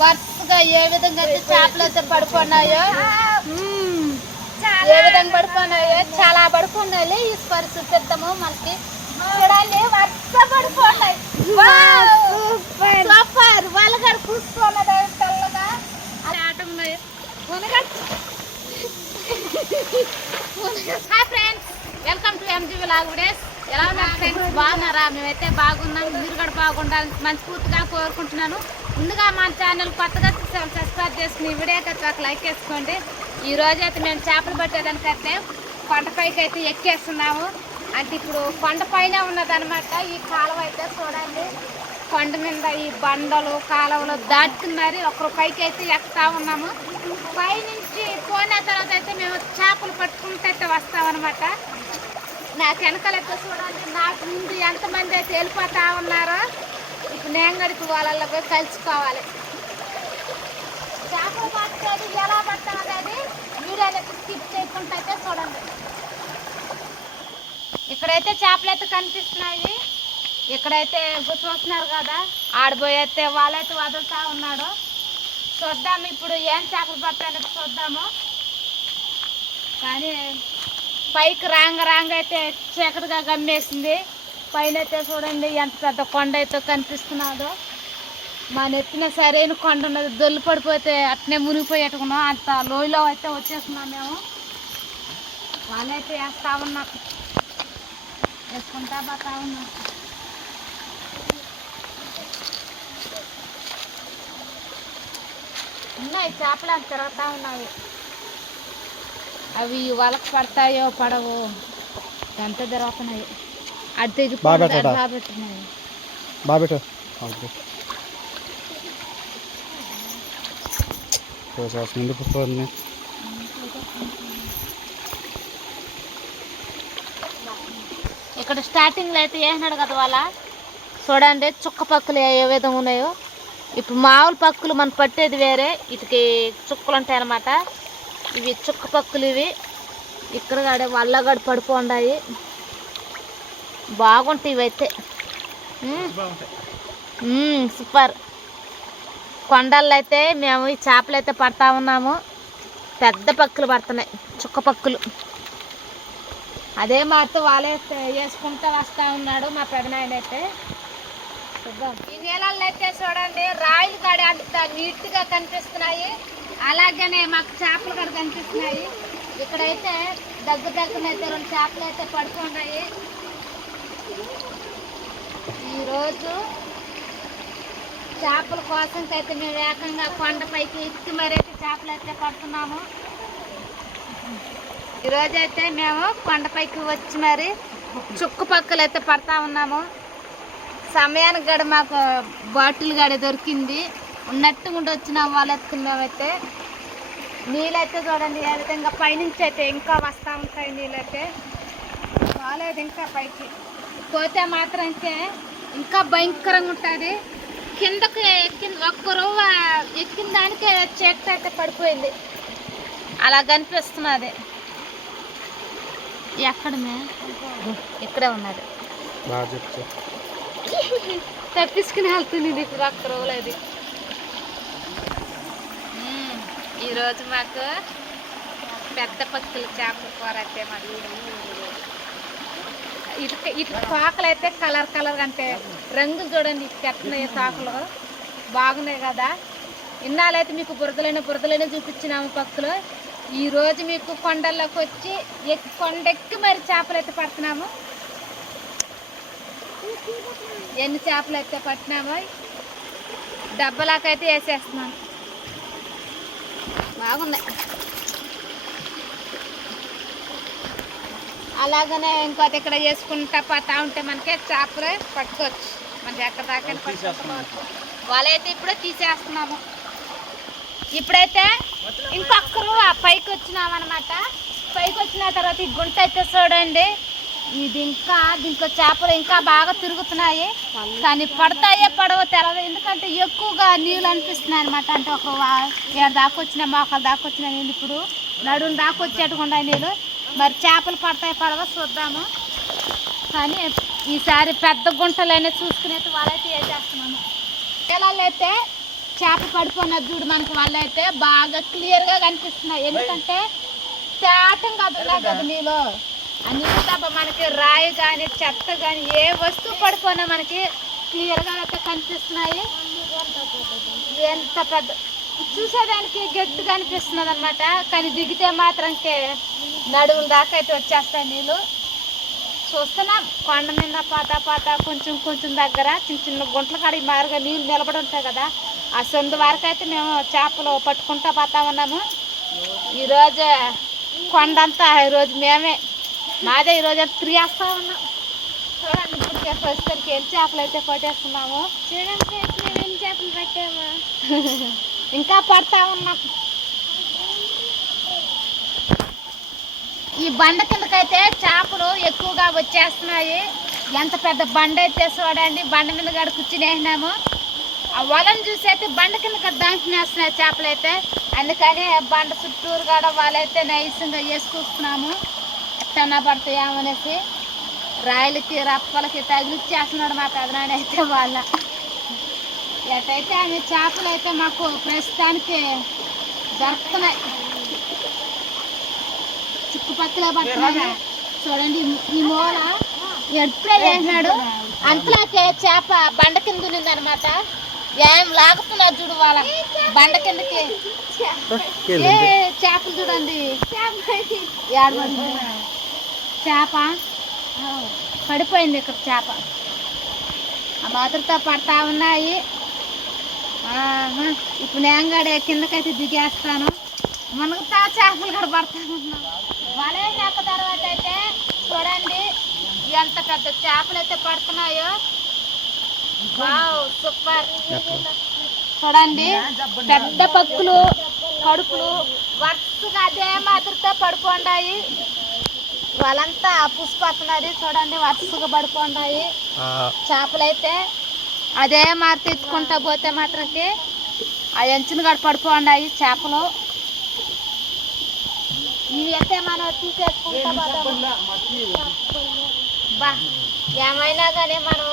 వరుసగా ఏ విధంగా అయితే చేపలు అయితే పడుకున్నాయో ఏ విధంగా పడుకున్నాయో చాలా పడుకున్నాయి. ఈ పరిస్థితి ఇద్దాము మనకి చూడాలి. వరుస పడుకున్నాయి. సూపర్ వాళ్ళు కూడా కూర్చున్నది తెల్లగా ఆట ఉన్నాయి. Hi friends, welcome to MG vlog videos. ఎలా ఉన్నారు ఫ్రెండ్స్? బాగున్నారా? మేమైతే బాగున్నాం. మీరు కూడా బాగుండాలని మనస్ఫూర్తిగా కోరుకుంటున్నాను. ముందుగా మా ఛానల్ కొత్తగా సబ్స్క్రైబ్ చేసుకుని వీడియోకి అయితే ఒక లైక్ వేసుకోండి. ఈ రోజు అయితే మేము చేపలు పట్టేదానికైతే కొండపైకి అయితే ఎక్కేస్తున్నాము. అంటే ఇప్పుడు కొండ పైన ఉన్నదనమాట ఈ కాలువ. అయితే చూడండి, కొండ మీద ఈ బండలు కాలువలు దాటుకున్నారు. ఒకరు పైకి అయితే ఎక్కుతా ఉన్నాము. పైనుంచి పోయిన తర్వాత అయితే మేము చేపలు పట్టుకుంటే అయితే వస్తామన్నమాట. నాకు వెనకాలైతే చూడండి, నాకు ముందు ఎంతమంది అయితే వెళ్ళిపోతా ఉన్నారో. ఇప్పుడు నేను గడికి వాళ్ళల్లో పోయి కలుసుకోవాలి. చేపలు పట్టేది ఎలా పట్టాలి అది వీడియోలో స్కిప్ చేయకుండా అయితే చూడండి. ఇక్కడైతే చేపలు అయితే కనిపిస్తున్నాయి. ఇక్కడైతే చూస్తున్నారు కదా, ఆడిపోయితే వాళ్ళైతే వదులుతా ఉన్నాడు. చూద్దాము ఇప్పుడు ఏం చేపలు పట్టాలని చూద్దాము. కానీ పైకి రాంగ అయితే చీకటిగా గమ్మేసింది. పైన అయితే చూడండి ఎంత పెద్ద కొండ అయితే కనిపిస్తున్నాదో. మా నెత్తిన సరైన కొండ ఉన్నది. దొల్లు పడిపోతే అట్నే మునిగిపోయేట్టుకున్నాం. అంత లోయలో అయితే వచ్చేస్తున్నాం మేము. వాళ్ళైతే వేస్తా ఉన్నాం, వేసుకుంటా పోతా ఉన్నాం. ఉన్నాయి చేపలు అని తిరుగుతూ ఉన్నాయి. అవి వాళ్ళకి పడతాయో పడవో ఎంత తిరుగుతున్నాయి. అది తెగిపోతున్నాయి. ఇక్కడ స్టార్టింగ్లో అయితే వేసినాడు కదా వాళ్ళ. చూడండి చుక్క పక్కలు ఏ విధంగా ఉన్నాయో. ఇప్పుడు మామూలు పక్కులు మనం పట్టేది వేరే, ఇటుకి చుక్కలు ఉంటాయి అన్నమాట. ఇవి చుక్క పక్కులు. ఇవి ఇక్కడ కాడే వల్లగాడు పడిపోండాయి. బాగుంటాయి ఇవైతే, సూపర్. కొండల్లో అయితే మేము ఈ చేపలు అయితే పడతా ఉన్నాము. పెద్ద పక్కులు పడుతున్నాయి, చుక్క పక్కులు. అదే మాతో వాళ్ళే వేసుకుంటూ వస్తూ ఉన్నాడు మా పెదనాయన అయితే. చూద్దాం. ఈ నీళ్ళల్లో అయితే చూడండి రాయిలు కాడ అంత నీట్గా కనిపిస్తున్నాయి. అలాగనే మాకు చేపలు కూడా కనిపిస్తున్నాయి. ఇక్కడైతే దగ్గరనైతే 2 చేపలు అయితే పడుకున్నాయి. ఈరోజు చేపల కోసంకైతే మేము ఏకంగా కొండపైకి ఎక్కి మరైతే చేపలు అయితే పడుతున్నాము. ఈరోజైతే మేము కొండపైకి వచ్చి మరి చుక్కు పక్కలు అయితే పడతా ఉన్నాము. సమయానికి గడ మాకు బాటిల్ గడ దొరికింది. ఉన్నట్టు ఉండి వచ్చిన వాళ్ళు ఎత్తుకున్నామైతే. నీళ్ళైతే చూడండి ఏ విధంగా పైనుంచి అయితే ఇంకా వస్తూ ఉంటాయి. నీళ్ళైతే బాగాలేదు. ఇంకా పైకి పోతే మాత్రం ఇంకా భయంకరంగా ఉంటుంది. కిందకి ఒక్క రవ్వ ఎక్కిన దానికే చేతి అయితే పడిపోయింది. అలా కనిపిస్తున్నది. ఎక్కడమే ఇక్కడే ఉన్నది. తప్పించుకుని వెళ్తుంది. ఇప్పుడు ఒక్క రోజులు అది. ఈరోజు మాకు పెద్ద పక్షులు చేపల కూర అయితే మరి ఇటు తోకలు అయితే కలర్ అంటే రంగులు చూడండి. ఎట్లున్నాయి తోకలు, బాగున్నాయి కదా. ఇన్నాళ్ళైతే మీకు బురదలైనా చూపించినాము పక్షులు. ఈరోజు మీకు కొండల్లోకి వచ్చి కొండెక్కి మరి చేపలు అయితే పడుతున్నాము. ఎన్ని చేపలు అయితే పట్టినామో డబ్బలాకైతే వేసేస్తున్నాను. బాగున్నాయి. అలాగనే ఇంకోటి ఇక్కడ చేసుకుంటా పోతా ఉంటే మనకి చేపలు పట్టుకోవచ్చు. మనకి ఎక్కడ దాకా పట్టుకోవచ్చు. వాళ్ళైతే ఇప్పుడే తీసేస్తున్నాము. ఇప్పుడైతే ఇంకొకరు పైకి వచ్చినామన్నమాట. పైకి వచ్చిన తర్వాత ఈ గుంట అయితే చూడండి, ఇది దీంట్లో చేపలు ఇంకా బాగా తిరుగుతున్నాయి. కానీ పడతాయో పడవో తెలవదు. ఎందుకంటే ఎక్కువగా నీళ్ళు అనిపిస్తున్నాయి అనమాట. అంటే ఒక 7 దాకా వచ్చిన మోకాలు దాకా వచ్చిన నీళ్ళు ఇప్పుడు నడుము దాకా వచ్చేట్టుకుండా నీళ్ళు. మరి చేపలు పడతాయో పడవో చూద్దాము. కానీ ఈసారి పెద్ద గుంటలైనా చూసుకునేది వాళ్ళైతే వేసేస్తున్నాము. నీళ్ళల్లో అయితే చేప పడిపోయినది చూడు మనకి వాళ్ళు అయితే బాగా క్లియర్గా కనిపిస్తున్నాయి. ఎందుకంటే తేటం కదా నీలో ఆ నీళ్ళు తప్ప మనకి రాయి కానీ చెత్త కానీ ఏ వస్తువు పడిపోయినా మనకి క్లియర్గా అయితే కనిపిస్తున్నాయి. ఎంత పెద్ద చూసేదానికి గట్టిగా అనిపిస్తున్నది అనమాట. కానీ దిగితే మాత్రంకే నడువుల దాకా అయితే వచ్చేస్తాయి నీళ్ళు. చూస్తున్నాం కొండ మీద పాత కొంచెం దగ్గర చిన్న చిన్న గుంటల కాడికి మారుగా నీళ్ళు నిలబడి ఉంటాయి కదా, ఆ సొంత వరకు అయితే మేము చేపలు పట్టుకుంటా పోతా ఉన్నాము. ఈరోజు కొండంతా ఈరోజు మేమే మాదే ఈరోజు అంతా తిరిగేస్తా ఉన్నాం. చూడండి ఇప్పటికే ప్రస్తుతానికి ఎన్ని చేపలు అయితే పట్టేస్తున్నాము. ఎన్ని చేపలు పట్టాము ఇంకా పడతా ఉన్నాం. ఈ బండ కిందకైతే చేపలు ఎక్కువగా వచ్చేస్తున్నాయి. ఎంత పెద్ద బండ అయితే చూడండి, బండ మీద కాడ కూర్చునేసినాము. ఆ వలను చూసి అయితే బండ కింద దాంచినేస్తున్నాయి చేపలు అయితే. అందుకని బండ చుట్టూరు కాడ వాళ్ళైతే నైసంగా వేసుకొస్తున్నాము, ఎట్టన్నా పడతాయేమనేసి. రాయలకి రప్పలకి తగిలిచ్చేస్తున్నాడు మా పెదనాన్న అయితే వాళ్ళ. ఎట్టయితే ఆమె చేపలు అయితే మాకు ప్రస్తుతానికి దొరుకుతున్నాయి. చుట్టుపక్కల పడుతున్నాడు చూడండి. ఈ మూల ఎప్పుడే వేసినాడు అంతలాకే చేప బండ కింద ఉన్నదనమాట. ఏం లాగుతున్నారు చూడు వాళ్ళ బండ కిందకి. ఏ చేపలు చూడండి, చేప పడిపోయింది ఇక్కడ. చేప ఆ మాత్రతో పడతా ఉన్నాయి. ఇప్పుడు నేను కిందకైతే దిగేస్తాను. మనకు చేపలు కూడా పడతా ఉన్నాం. వలే చేప తర్వాత అయితే చూడండి ఎంత పెద్ద చేపలు అయితే పడుతున్నాయో. Wow super. చూడండి పెద్ద పక్కులు కడుపులు వరుసగా అదే మాత్రతో పడిపోండాయి. వాళ్ళంతా పుసిపోతున్నది చూడండి, వరుసగా పడిపోండాయి చేపలు అయితే. అదే మారి తెచ్చుకుంటా పోతే మాత్రంకి ఆ ఎంచును కూడా పడిపోండాయి చేపలు. ఇవి అయితే మనం తీసేసుకుంటా బా. ఏమైనా కానీ మనం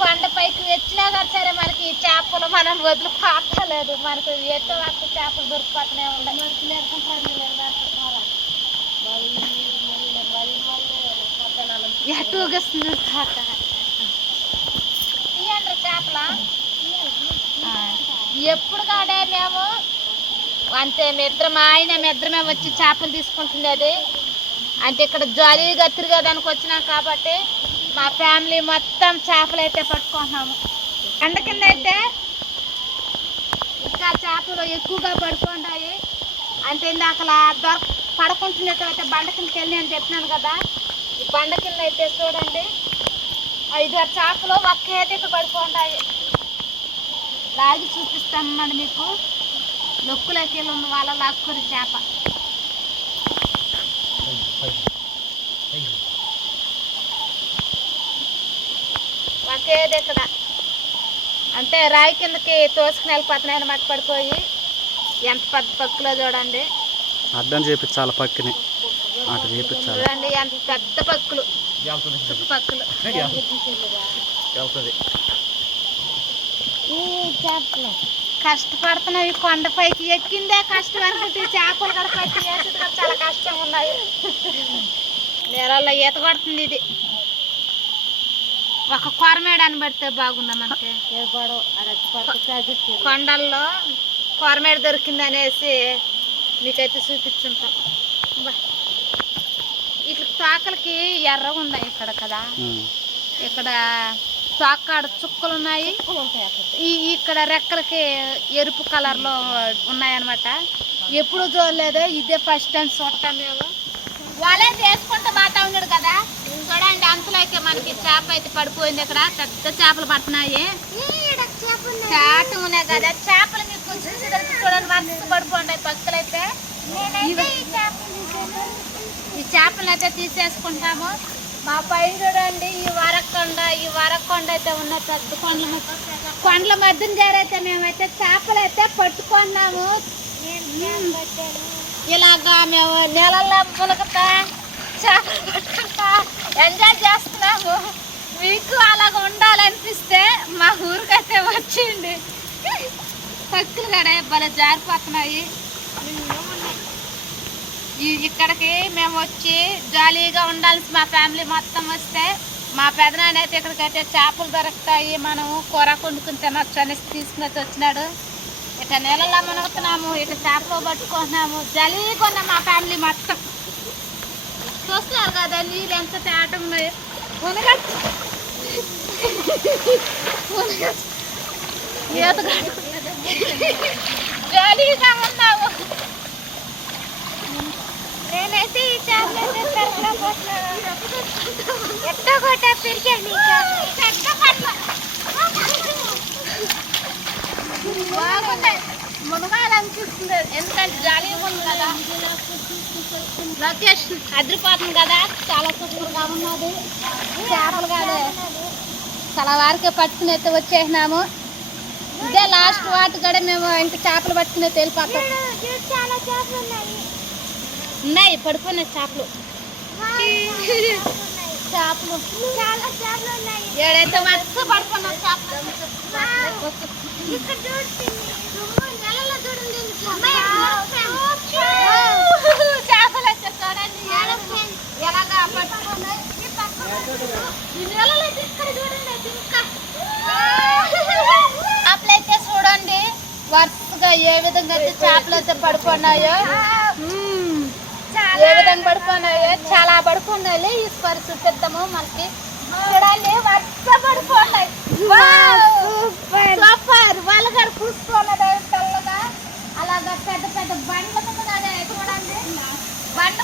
కొండపైకి వచ్చినా కానీ సరే మనకి ఈ చేపలు మనం వదిలిపోతలేదు. మనకు ఎటు వరకు చేపలు దొరికిపోతూనే ఉన్నాయి. ఎటు ఊగిస్తుంది తీయండి చేపల. ఎప్పుడు కాడే మేము అంతే మిత్రమా ఆయన మిత్రమే వచ్చి చేపలు తీసుకుంటున్నది. అంటే ఇక్కడ జాలీగా తిరిగేదానికి వచ్చినాం కాబట్టి మా ఫ్యామిలీ మొత్తం చేపలు అయితే పట్టుకుంటున్నాము. ఎండ కింద అయితే ఇంకా చేపలు ఎక్కువగా పడుకుంటాయి. అంటే ఇందాకలా పడుకుంటున్నట్టు బండ కిందకి వెళ్ళి అని చెప్పినాను కదా. ఈ బండ కింద అయితే చూడండి 5-6 చేపలు ఒకే దిక్కు పడుకుంటాయి. లాగి చూపిస్తామన్నమాట మీకు. లొక్కులోకి వెళ్ళి ఉన్న వాళ్ళ లాక్కుని చేప. ఒకే దగ్గర అంటే రాయి కిందకి తోసుకుని వెళ్ళిపోతున్నాయి అన్నమాట పడిపోయి. ఎంత పెద్ద పక్కులో చూడండి. అడ్డం చేపించాలి పక్కనే అటు చేపించాలి. చూడండి ఎంత పెద్ద పక్కులు చుట్టుపక్కలు. కష్టపడుతున్నాయి కొండపైకి ఎక్కిందే కష్టం అనుకుంటే చేపలు కూడా పట్టి వేసేది కూడా చాలా కష్టం ఉన్నాయి. నీళ్ళల్లో ఈత కొడుతుంది ఇది. ఒక కొరమేడాన్ని పడితే బాగుందా మనకి. కొండల్లో కొరమేడ దొరికింది అనేసి మీకైతే చూపించుంటాం. ఇట్లా తోకలకి ఎర్రగా ఉన్నాయి ఇక్కడ కదా. ఇక్కడ తోకాడ చుక్కలు ఉన్నాయి. ఇక్కడ రెక్కలకి ఎరుపు కలర్లో ఉన్నాయన్నమాట. ఎప్పుడు చూడలేదు, ఇదే ఫస్ట్ టైం చూడటం మేము. వాళ్ళే చేసుకుంటూ బాగా ఉన్నాడు కదా. చూడండి అంతలోకి మనకి చేప అయితే పడిపోయింది. ఇక్కడ పెద్ద చేపలు పడుతున్నాయి. చాట ఉన్నాయి కదా చేపలు. మీకు చూడండి వరుస పడిపోండి పక్కలు అయితే. ఈ చేపలు అయితే తీసేసుకుంటాము. మా పైన చూడండి ఈ వరకొండ అయితే ఉన్న పెద్ద కొండల మధ్యన చేరైతే మేమైతే చేపలు అయితే పట్టుకున్నాము. ఇలాగా మేము నెలల్లో మునగతా చేపలు పట్టుకుంటా ఎంజాయ్ చేస్తున్నాము. మీకు అలాగ ఉండాలనిపిస్తే మా ఊరికైతే వచ్చింది. పక్కులు కూడా భలే జారిపోతున్నాయి. ఇక్కడికి మేము వచ్చి జాలీగా ఉండాల్సి మా ఫ్యామిలీ మొత్తం వస్తే మా పెదనాన్న అయితే ఇక్కడికైతే చేపలు దొరుకుతాయి, మనం కూర వండుకుని తినొచ్చు అనేసి తీసుకుని వచ్చినాడు. ఇట్లా నీళ్ళలో మునుగుతున్నాము, ఇట్లా చేపలు పట్టుకుంటున్నాము, జాలీగా ఉన్నాం మా ఫ్యామిలీ మొత్తం. చూస్తున్నారు కదా నీళ్ళు ఎంత తేట ఉన్నాయి. జాలీగా ఉన్నాము. నేనైతే ఈ చేపలు ఎట్టో కొట్ట పెరిగాను. బాగున్నాయి, మునగాలనిపిస్తుంది ఎందుకంటే జాలీగా ఉంది కదా. లొకేషన్ అదిరిపోతుంది కదా, చాలా సూపర్గా ఉన్నది. చేపలు కాదు చాలా వరకే పట్టుకుని అయితే వచ్చేసినాము. ఇదే లాస్ట్ వాటి కూడా మేము ఇంక చేపలు పట్టుకుని అయితే వెళ్ళిపోతాం. చాలా చేపలు ఉన్నాయి పడిపోయినాయి చేపలు. చేపలు చాలా చేపలు ఉన్నాయి. ఏడైతే వరుస పడుకున్నాం చేపలు. ఇక్కడ చూడండి, నెలలో చూడండి చేపలు అయితే చూడండి ఎలాగా పట్టుకున్నాయి. ఈ నెలలో అయితే ఇక్కడ చూడండి ఇంకా చేపలు అయితే చూడండి వరుసగా ఏ విధంగా అయితే చేపలు అయితే పడిపోయినాయో, ఏ విధంగా పడిపోయినాయో చాలా పడిపోయినాయి. ఈ స్పర్శ పెద్దము మనకి చూడాలి వరుస పడిపోయినాయి. సూపర్ వాళ్ళ గారు కూర్చున్నది తెల్లగా అలాగా పెద్ద పెద్ద బండ్ల మీద చూడండి, బండ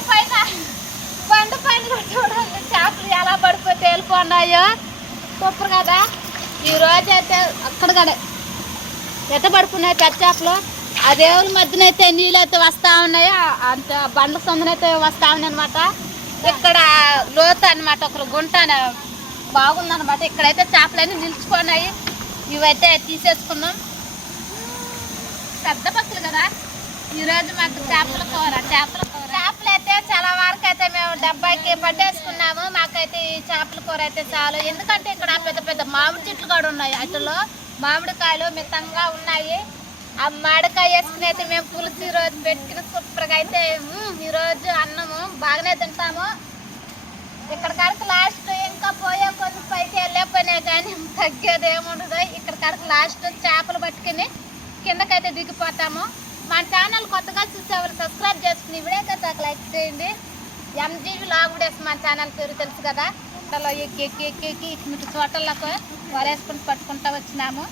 పైన కూడా చూడండి చేపలు ఎలా పడిపోతే వెళ్ళిపోయినాయో. సూపర్ కదా. ఈ రోజు అయితే అక్కడ కూడా ఎట్ట పడుకున్నాయి పెద్ద చేపలు. ఆ దేవుల మధ్యన అయితే నీళ్ళు అయితే వస్తూ ఉన్నాయి, అంత బండ్ల సొందనైతే వస్తూ ఉన్నాయి అనమాట. ఇక్కడ లోతు అనమాట, ఒక గుంట బాగుందనమాట. ఇక్కడైతే చేపలన్నీ నిలిచిపోయినాయి. ఇవైతే తీసేసుకుందాం. పెద్ద పక్కలు కదా. ఈరోజు మాకు చేపల కూర. చేపలు అయితే చాలా వరకు అయితే మేము 70కి పట్టేసుకున్నాము. మాకైతే ఈ చేపల కూర అయితే చాలు. ఎందుకంటే ఇక్కడ పెద్ద పెద్ద మామిడి చెట్లు కూడా ఉన్నాయి, వాటిలో మామిడికాయలు మితంగా ఉన్నాయి. ఆ మామిడికాయ వేసుకుని అయితే మేము పులుసు ఈరోజు పెట్టుకుని సూపర్గా అయితే ఈరోజు అన్నము బాగానే తింటాము. ఇక్కడ కరకు లాస్ట్ ఇంకా పోయే కొన్ని పైకి వెళ్ళకపోయినాయి కానీ తగ్గేది ఏముండదు. ఇక్కడ కరకు లాస్ట్ చేపలు పట్టుకుని కిందకైతే దిగిపోతాము. మా ఛానల్ కొత్తగా చూసేవాళ్ళు సబ్స్క్రైబ్ చేసుకుని వీడియో కదా లైక్ చేయండి. ఎంజీవి లాగుడేసి మా ఛానల్ పేరు తెలుసు కదా. ఇట్లా ఎక్కి చోటలకు వరేసుకుని పట్టుకుంటూ వచ్చినాము.